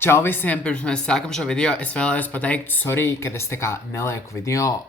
Čau visiem, pirms mēs sākam šo video, es vēlējos pateikt, sorry, kad es tā kā nelieku video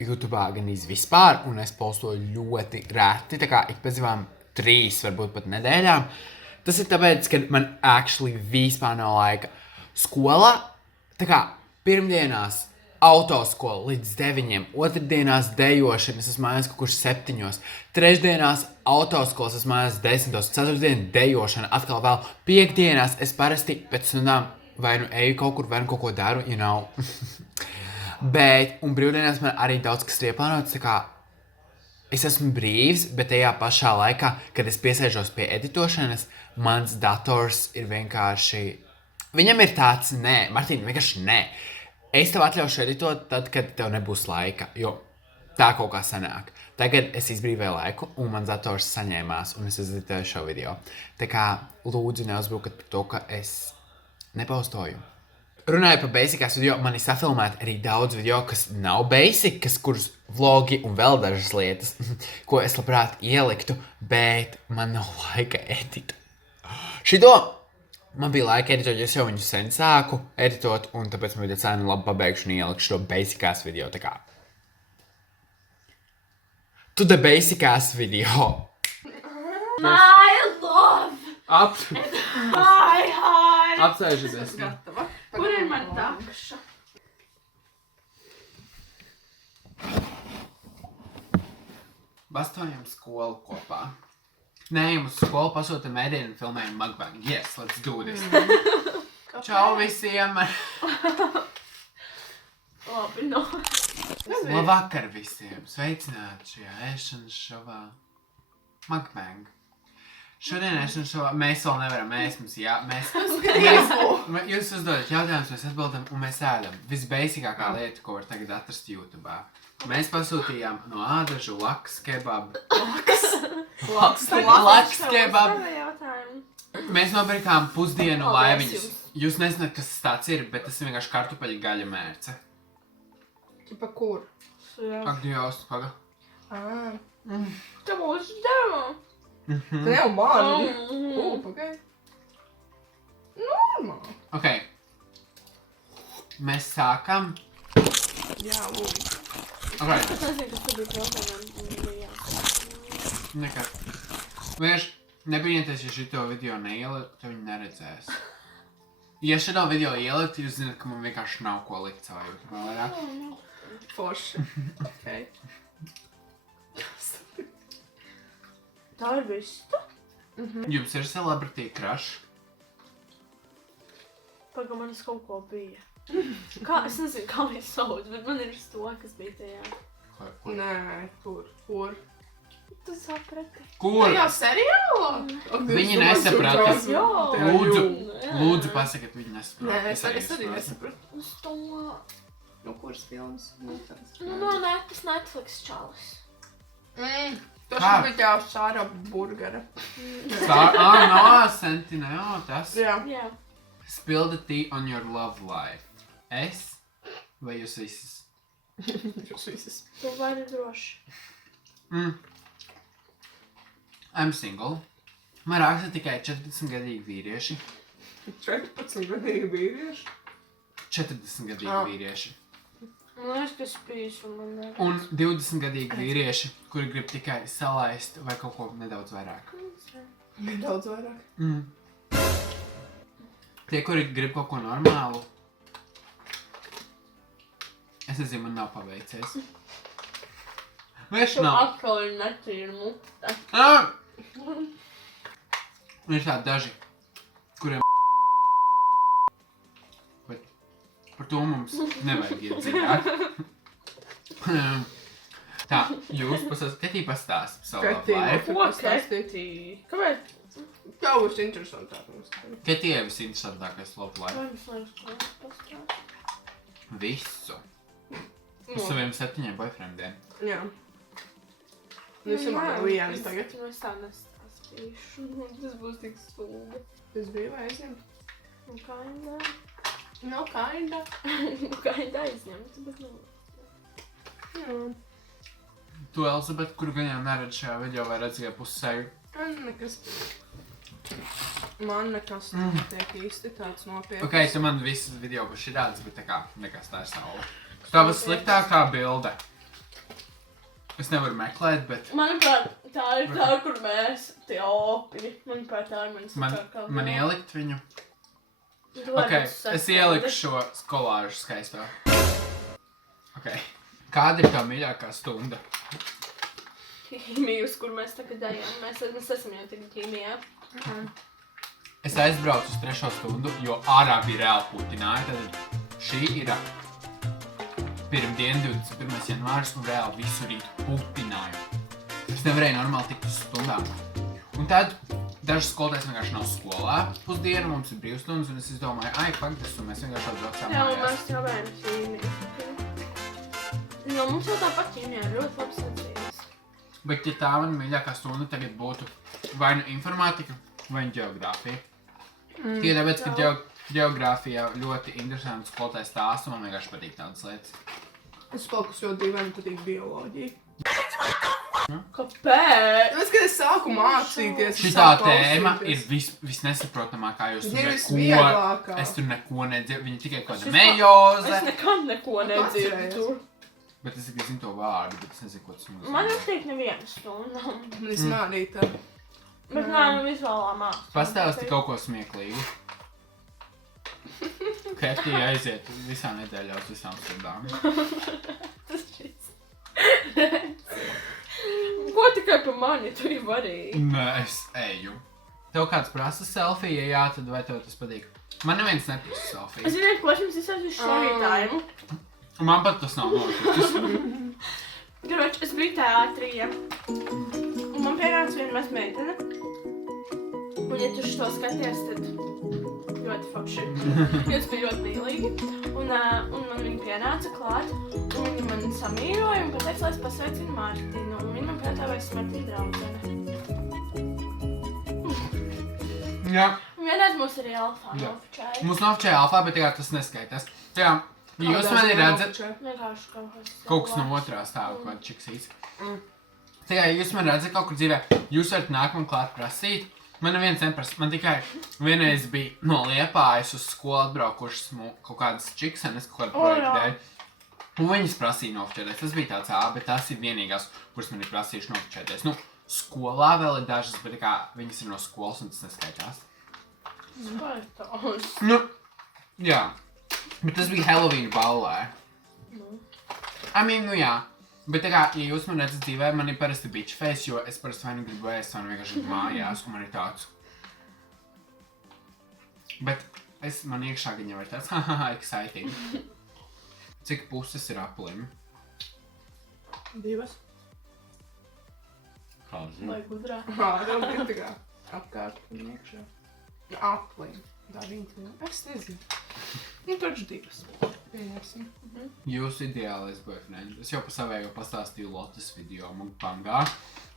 YouTube'ā gan vispār, un es postoju ļoti reti, tā kā ik pēc divām 3, varbūt pat nedēļām. Tas ir tāpēc, ka man actually vispār nav laika. Skolā, tā kā pirmdienās autoskola līdz 9, otrdienās dejošana, es esmu mājās kaut kur 7, trešdienās autoskolas, esmu mājās 10, ceturtdien dejošana, atkal vēl piekdienās es parasti pēc stundām vai nu eju kaut kur, vai nu kaut ko daru, you know. Bet, un brīvdienās man arī daudz kas ir ieplānots, tā kā es esmu brīvs, bet tajā pašā laikā, kad es piesēžos pie editošanas, mans dators ir vienkārši, viņam ir tāds, nē, Martīna, vienkārši nē. Es tev atļaušu editot tad, kad tev nebūs laika, jo tā kaut kā sanāk. Tagad es izbrīvēju laiku, un mans dators saņēmās, un es editēju šo video. Tā kā lūdzu neuzbrukat par to, ka es nepaustoju. Runāju par basicās video, man ir safilmēti arī daudz video, kas nav basic, kurus vlogi un vēl dažas lietas, ko es labprāt ieliktu, bet man nav laika editēt. Šito man bija laika editot, es jau viņu sen sāku editot, un tāpēc man bija cēni labi pabeigšu un ielikšu šo basicās video, tā kā. To the basicās video. My love! Hi! Apsēžaties. Kur ir man takša? Bastojam skolu kopā. Nē, mums skolu pasūta mēdienu un filmējam mukbang. Yes, let's do this. Čau visiem! Labi, no. Labvakar visiem! Sveicināti šajā ēšanas šovā. Mukbang. Šodien ēšanas šovā mēs vēl nevaram ēst, jūs uzdodat jautājumus, mēs atbildam un mēs ēdam. Visbeisikākā lieta, ko var tagad atrast YouTube'ā. Mēs pasūtījām no ādažu laks kebab. Laks kebab. Mēs nopirkām pusdienu laiviņus. Jūs nezināt, kas tāds ir, bet tas ir vienkārši kartupeļu gaļa mērce. Pa kur? Ak, Dievs, paga. Tā būs dēmā. Tā jau mani. Pagaid. Normāli. Ok. Mēs sākam. Jā, lūdzu. Ok. Es nezinu, kas tur bija problēma. Nekad. Vienkārši nebīnieties, ja šito video neielikt, tad viņi neredzēs. Ja šito video ielikt, jūs zināt, ka man vienkārši nav ko likt savā YouTube vairāk. Forši. Ok. Tā ir vista? Jums ir celebrity crush? Paga, manis kaut ko bija. Kā, es nezinu, kā viņš sauc, bet man ir uz to, kas bija tajā. Kur? Nē, kur? Tu saprati? Kur? Tajā seriālā? Viņi nesaprata. Jā. Lūdzu pasakiet, viņi nesaprata. Nē, es arī nesapratu. Uz to... No kuras filmas? No tas Netflix čalis. Tas bija tā Sāra burgera. No, Sentinel, tas. Jā. Jā. Spill the tea on your love life. Es vai jūs visas? Jūs visas. Tu vari droši. I'm single. Man raksta tikai 40-gadīgi vīrieši. 14-gadīgi vīrieši? 40-gadīgi vīrieši. Man liekas, ka spīs un man nevar. Un 20-gadīgi vīrieši, kuri grib tikai salaist vai kaut ko nedaudz vairāk. Nedaudz vairāk. Tie, kuri grib kaut ko normālu, es nezinu, man nav paveicies. Vienkārši nav. Atkal ir netīra mute. Ir tādi daži, kuriem bet par to mums nevajag iet dziļāk. Tā, jūs Ketī pastāst par savu love life. Ko Ketī? Kāpēc? Tā būs interesantāk mums. Ketī ir visinteresantākais love life. Vai mums liekas, ko pastāst? Visu. Uz saviem 7 boyfriendiem. Jā. Jūs man vieni tagad. Nu, es tā nestāstīšu. Tas būs tik stulbi. Tas bija vai aizņemt? Nu, kinda. No, kinda. Nu, kinda aizņemt, bet nu. Jā. Tu, Elizabete, kuru gan jau neredz šajā video vai redz tikai pusseju. Nekas. Man nekas netiek īsti tāds nopietns. Ok, tu man visas video būs šitāds, bet tā kā nekas tā ir saula. Tā būs sliktākā bilde. Es nevaru meklēt, bet... Manuprāt, tā ir tā, kur mēs tie opi. Manuprāt, tā ir sliktākā. Man ielikt viņu? Ok, es ieliku šo kolāžu skaisto. Ok. Kāda ir tā mīļākā stunda? Ķīmija, uz kur mēs tagad ejam. Mēs esam jau tagad ķīmijā. Es aizbraucu uz 3. stundu, jo ārā bija reāli putināja. Tad šī ir pirmdien, 21. janvāris, un reāli visu rītu putināju. Es nevarēju normāli tikt uz stundām. Un tad dažas skolotājs vienkārši nav skolā pusdienu, mums ir brīvstundas, un es izdomāju, faktis, un mēs vienkārši atbraucām Jā, mājās. mēs strādājam ķīmiju. Jo mums jau tāpat ķīmijā ir ļoti labs atzīmes. Bet ja tā man mīļākā stunda tagad būtu vai nu informātika, vai ģeogrāfija. Tikai tāpēc, ka ģeogrāfijā ļoti interesanti skolotāji stāsta, man vienkārši patīk tādas lietas. Es palkus ļoti dīvaini patīk bioloģija. Kāpēc? Tāpēc, kad es sāku mācīties, Šitā tēma ir visnesaprotamākā, jo es tur neko nedzirdu, viņa tikai kāda mejoze. Es nekad neko nedzirdu tur. Bet es tikai zinu to vārdu, bet es nezinu, ko tas nozīmē. Man nepatīk neviena stunda. Es arī tā. Bet nē, vizuālā māksla. Pastāsti kaut ko smieklīgu. Kefti aiziet visā nedēļā uz visām stundām. Tas šis. Ko tikai pa mani tu jau varēji? Nē, es eju. Tev kāds prasa selfie, ja jā, tad vai tev tas patīk? Man neviens neprasa selfie. Ziniet, ko es jums izsācu uz šorītājumu? Man pat tas nav noticis. Garoč, es biju teātrī, ja. Un man pienāca viena vec meitene. Un ja tu šo skaties, tad ļoti forši. Jūs bija ļoti mīlīgi. Un man viņa pienāca klāt. Un viņa man samīroja un pateica, lai es pasveicinu Martinu. Un viņa man pietāvēja Martina draudzene. Jā. Un vienreiz mums arī alfā nofočēja. Mums nofočēja alfā, bet tagad tas neskaitās. Jā. Ja jūs mani redzat, Vienkārši kaut kas no otrā stāva, kāda čiksīts. Tikai, ja jūs mani redzat kaut kur dzīvē, jūs varat nāk man klāt prasīt. Man neviens neprasa, man tikai vienreiz bija no Liepājas uz skolu atbraukušas kaut kādas čiksenes, kaut kādu projektu dēļ. Un viņas prasīja nofočēties. Tas bija tāds bet tas ir vienīgās, kuras man ir prasījuši nofočēties. Nu, skolā vēl ir dažas, bet kā viņas ir no skolas un tas neskaitās. Skaitās. Nu, jā. Bet tas bija Halloween ballē. Nu jā. Bet tā kā, ja jūs man redzat dzīvē, man ir parasti bitch face, jo es parasti vai nu gribu ēst, vai nu vienkārši gribu mājās, un man ir tāds. Bet man iekšā gan jau ir tāds, hahaha, exciting. Cik puses ir aplim? 2. Kāda? Vai gudrā? Vēl bija tā kā apkārt un iekšā. Aplim. Tā viņa. Es nezinu. Taču 2. Pieņemsim. Jūsu ideālais boyfriend. Es jau pa savējo pastāstīju Lotas video mukbangā.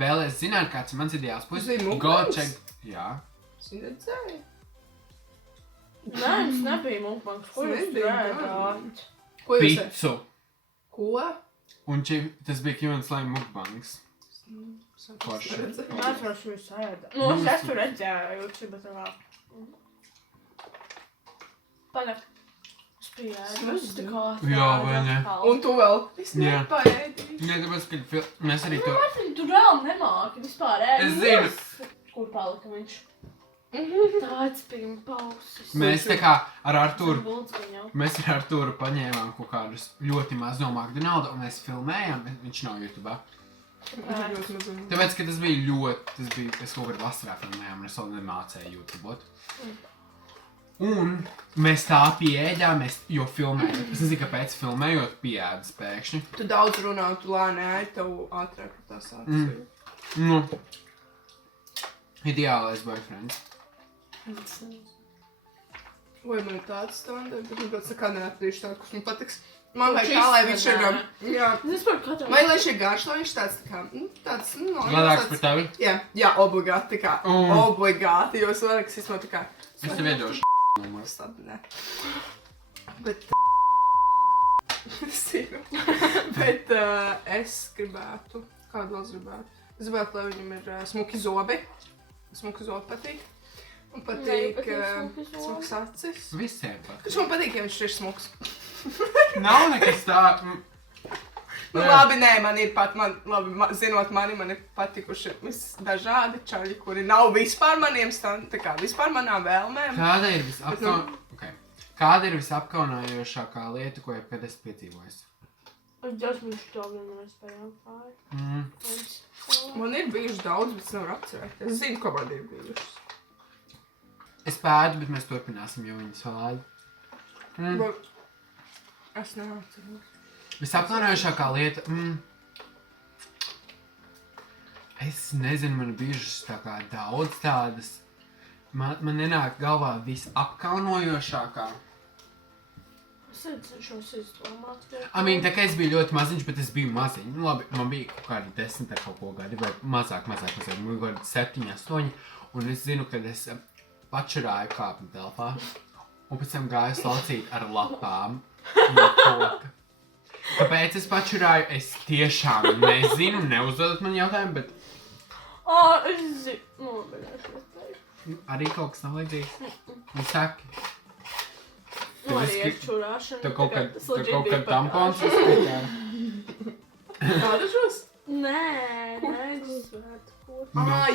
Vēlēs zināt, kāds ir mans ideāls puisis? Zini, Go mukbangs? check. Jā. Es redzēju. Nē, mums nebija mukbangs. Ko jūs redzāt? Ko jūs Picu. Ko? Un tas bija Kevins Lai mukbangs. Forši. Nāc, jūs ēdat. Nu, es tur redzēju, bet tā kā. Pagaid. Es biju ēdus, tā kā. Jā, vai ne? Un tu vēl? Es Jā. nepaēdīju. Jā, tāpēc, ka mēs arī to... Martin, tu reāli nemāki vispār ēst. Es zinu. Kur palika viņš? Tāds bija pausis. Mēs tā kā ar Arturu, Bulds viņu. mēs ar Arturu paņēmām kaut kādus ļoti maz no McDonalda un mēs filmējām, viņš nav YouTubā. Tāpēc, ka tas bija, es kaut kādā vasarā filmējām un es vēl nemācēju YouTubot. Un mēs tā pieēdām, jo filmējot. Es nezinu, kāpēc filmējot pieēdas pēkšņi. Tu daudz runā, tu lēni ēd, tev ātrāk tā sācis. Nu, ideālais boyfriends. Vai man ir tāds standarts, bet man tāds tā kā neatradīšu tādu, kas man patiks. Man vajag Čist, tā, lai viņš ir vai gan. Jā. Es par katru. Vai lai viņš ir garš, lai viņš tāds tā kā, tāds, Gladāks par tevi? Jā, obligāti, tā kā, obligāti, jo es varu, kas izmā tā kā. Es tev iedošu numuru. Es tādu ne. Bet, es zinu. Bet es gribētu, kādu vēl es gribētu? Es gribētu, lai viņam ir smuki zobi. Smuki zobi patīk. Man patīk patīk smuks acis. Visiem pat. Kurš man patīk, ja viņš ir smuks? Nav nekas tā. Nu, labi, nē, man ir pat, zinot mani, man ir patikuši dažādi čaļi, kuri nav vispār maniem tā kā vispār manām vēlmēm. Kāda ir visapkaunājošākā lieta, ko jebkad esi piedzīvojis? Es viņš to vienreiz pajautāju. Man ir bijuši daudz, bet es nevaru atcerēt. Es zinu, ko man ir bijušas. Es pēdu, bet mēs turpināsim, jo viņas vēl ēd. Es neatceros. Visapkaunājošākā lieta... Es nezinu, man bijušas tā kā daudz tādas. Man nenāk galvā visapkaunojošākā. Es cenšos izdomāt. Tā kā es biju ļoti maziņš, bet es biju maziņš. Nu, labi, man bija kaut kādi 10 ar kaut ko gadi, vai mazāk. Man bija kaut kādi 7, 8. Un es zinu, kad es pačurāju kāpņu telpā. Un pēc tam gāju slaucīt ar lapām no koka. Kāpēc es pačurāju? Es tiešām nezinu, neuzdodat man jautājumu, bet... Es zinu. Arī kaut kas nav līdzīgs. Un saki. Arī ar čurāšanu. Tu kaut kad tampons izskatījā. Kādažos? Nē, svētku.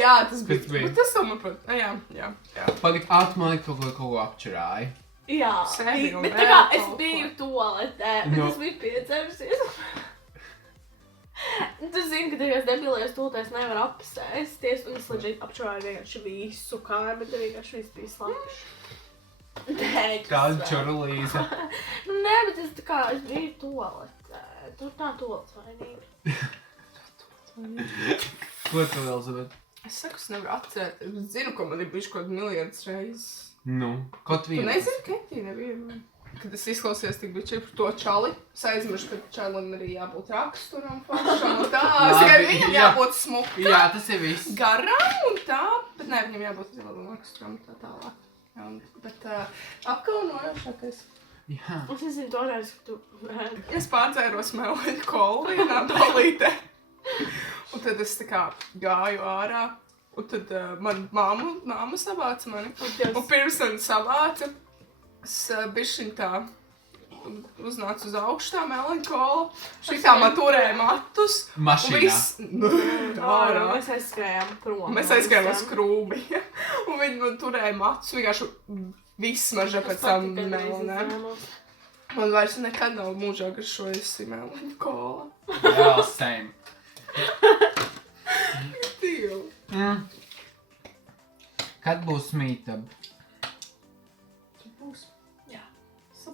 Jā, tas bija. Bet tas vēl man pat. Jā. Pagad, man liek kaut ko apčurāju. Jā, Sevi un bet vēl tā kā es kaut ko. biju toaletē, bet es biju piedzērusies. Tu zini, ka tajās debilajās toaletēs nevar apsēsties, un es leģīt apčurāju vienkārši visu kāju, bet vienkārši viss bija slapš. Kāda čurulīze. Nē, bet es tā kā, es biju toaletē. Tur tā toalets vainīga. Ko tu, Elizabet? Es saku, es nevaru atcerēt. Es zinu, ko man ir bijuši kaut miljardus reizes. Nu, kaut Tu vienu. nezini, Ketī, nevienu. Kad es izklausījos tik bišķi par to čali, es aizmiršu, ka čalim arī jābūt raksturam pašam un tā. Es tikai viņam jābūt smuktam, Jā, tas ir viss. garam un tā, bet ne, viņam jābūt labam raksturam tā tālāk. Bet apkaunojošākais. Jā. Es nezinu, toreiz, ka tu... Es pārdzēros meloņu kolu vienā balītē. Un tad es tā kā gāju ārā. Un tad man māma savāca mani. Un pirms man savāca, es bišķiņ tā uznācu uz augšu tā melankola. Šitā man turēja matus. Mašīnā. Ārā. Mēs aizskrējām prom. Mēs aizgājām uz krūmi. Un viņi man turēja matus. Vienkārši vismaža pēc tam melanē. Man vairs nekad nav mūžā garšojusi melankola. Jā, same. Dievu. Kad būs meetup?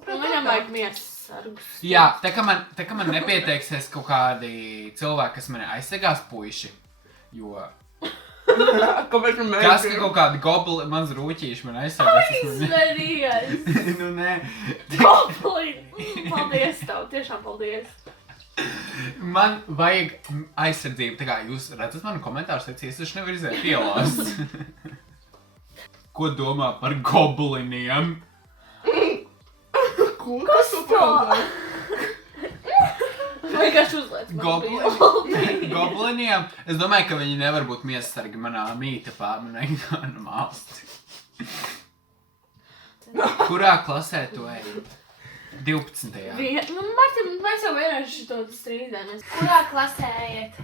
Un viņam vajag miesas sargus. Jā, tā kā man nepieteiksies kaut kādi cilvēki, kas mani aizsegās puiši, jo... Kāpēc man Kas, ka kaut kādi gobli, mans rūķīši man aizsegās. Aizverījies! Nu, nē. Goblin! Paldies tev, tiešām paldies! Man vajag aizsardzību. Tā kā jūs redzat manu komentāru seciju, es taču nevaru iziet ielās. Ko domā par gobliniem? Kas to? Vienkārši uzliec man Gobliniem? Es domāju, ka viņi nevar būt miesasargi manā meetupā, man vajag māsti. Kurā klasē tu ej? 12. Martin, mēs jau vienkārši to strīdāmies. Kurā klasē ejiet?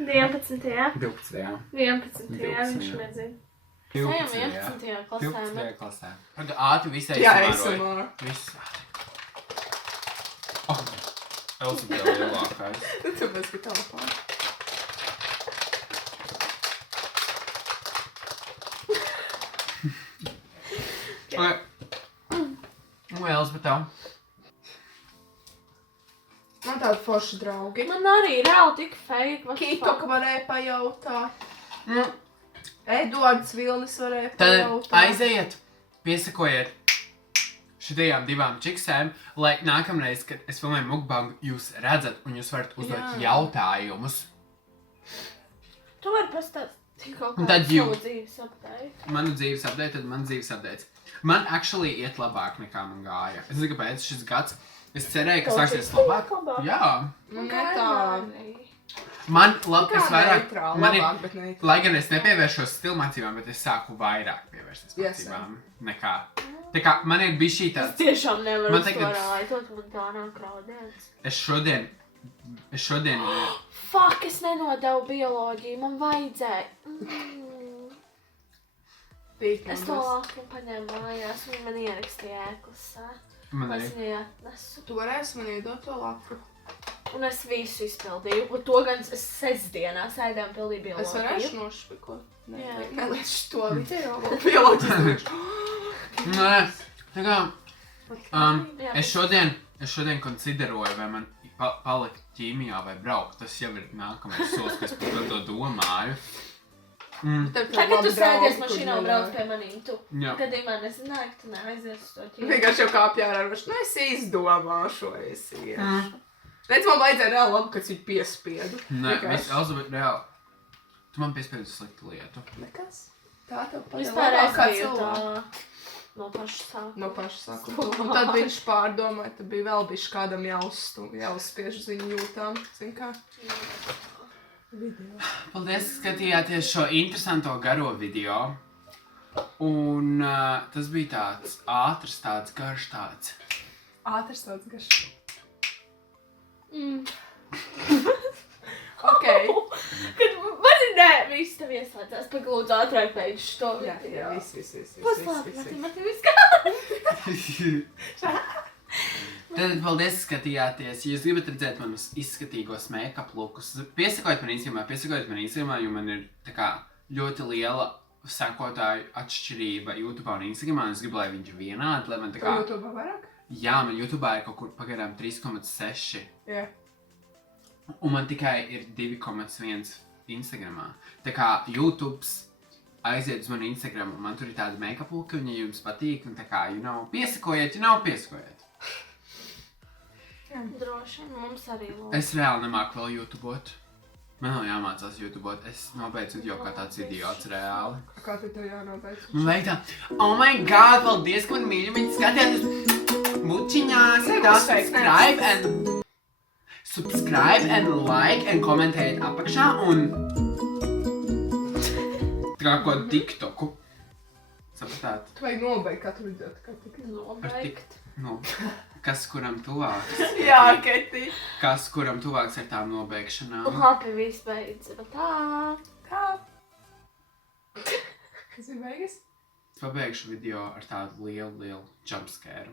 11. 12. 11. Viņš nezina. Ejam 11. klasē. 12. klasē. Ātri visai Jā, samāroja. Viss. Oh, Elsa bija lielākais. Tāpēc, ka telefonu. Elsa, bet tev? Man tādi forši draugi. Man arī reāli tik fake. Kito, ka varēja pajautāt. Eduards Vilnis varēja Tad pajautāt. aizejiet, piesakojiet šitajām divām čiksēm, lai nākamreiz, kad es filmēju mukbang, jūs redzat un jūs varat uzdot jautājumus. Tu vari pastāstīt kaut Un tad kādu you. savu dzīves update. Manu dzīves update, tad man dzīves updates. Man actually iet labāk nekā man gāja. Es nezinu, kāpēc šis gads. Es cerēju, ka sāksies labāk. Jā. Man ne tā. Man labi, es vairāk... neitrāli, man ir- labāk, bet neitrāli. Lai gan es nepievēršos stilmācībām, bet es sāku vairāk pievērsties Yes, mācībām nekā. Tā kā man ir bijis šī Es tāds... tiešām nevaru Man uz to tagad- rājot, man tā nav kraudiens. Es šodien... Fuck, es nenodevu bioloģiju, man vajadzēja. Es to lākni paņēmu mājās, un man ierakstīja ēklasē. Man Es arī... viņai atnesu. Toreiz man iedot to lapu. Un es visu izpildīju. Un to gan es sestdienā sēdēju un pildīju bioloģiju. Es varēšu nošpikot. Jā. Neliešu to video. Bioloģijas. Nē, tā kā... Jā, Es šodien konsideroju, vai man palikt ķīmijā vai braukt. Tas jau ir nākamais solis, kas par to domāju. Tagad tu sēdies mašīnā un brauc pie manīm, tu. Jā. Gadījumā nezināju, ka tu neaizies uz to ķīmiju. Vienkārši jau kāpjā ar arvašu. Nu, es izdomāšu, vai es iešu. Redz, man vajadzēja reāli labi, kad viņu piespiedu. Nē, Vienkārši. es Elzabet, reāli. Tu man piespiedzi sliktu lietu. Nekas. Tā tev padara Vispār es labāk kā biju tā cilvēku. no paša sākuma. No paša sākuma. Un tad viņš pārdomāja, tad bija vēl bišķi kādam jāuzspiež uz viņu jūtām. Zin kā? Video. Paldies, ka skatījāties šo interesanto garo video. Un tas bija tāds ātrs, tāds garš tāds. Ātrs tāds garš. Mm. Ok. Kad man ir nē, viss tev ieslēdzās, paglūdzu ātrāk pēc šo Jā, video. viss. Puslāpi, matemātiski. Tad paldies, ka skatījāties. Ja jūs gribat redzēt manus izskatīgos make-up lookus, piesakojiet man Instagramā, jo man ir tā kā ļoti liela sekotāju atšķirība YouTube un Instagramā. Es gribu, lai viņš ir vienādi, lai man tā Kā kā... YouTube vairāk? Jā, man YouTube ir kaut kur pagaidām 3,6. Jā. Un man tikai ir 2,1 Instagramā. Tā kā YouTube aiziet uz manu Instagram, un man tur ir tāda make-up looka, un ja jums patīk, un tā kā, piesakojiet, piesakojiet. Droši, mums arī lūdzu. Es reāli nemāku vēl YouTubeot. Man nav jāmācās YouTubeot. Es nobeidzu jau kā tāds idiots reāli. Kā tu tev jānobeidz? Man vajag tā, oh my god, paldies, ka man mīļumi skatījāties mučiņās, subscribe and like and komentējiet apakšā un tā kā ko TikToku. Sapratāt? Tu vajag nobeigt katru video, kā tik. Nobeigt. Kas kuram tuvāks? Jā, Keti. Kas kuram tuvāks ar tām nobeigšanām? Labi, viss beidz. Tā. Tā. Kas ir beigas? Pabeigšu video ar tādu lielu jumpscare.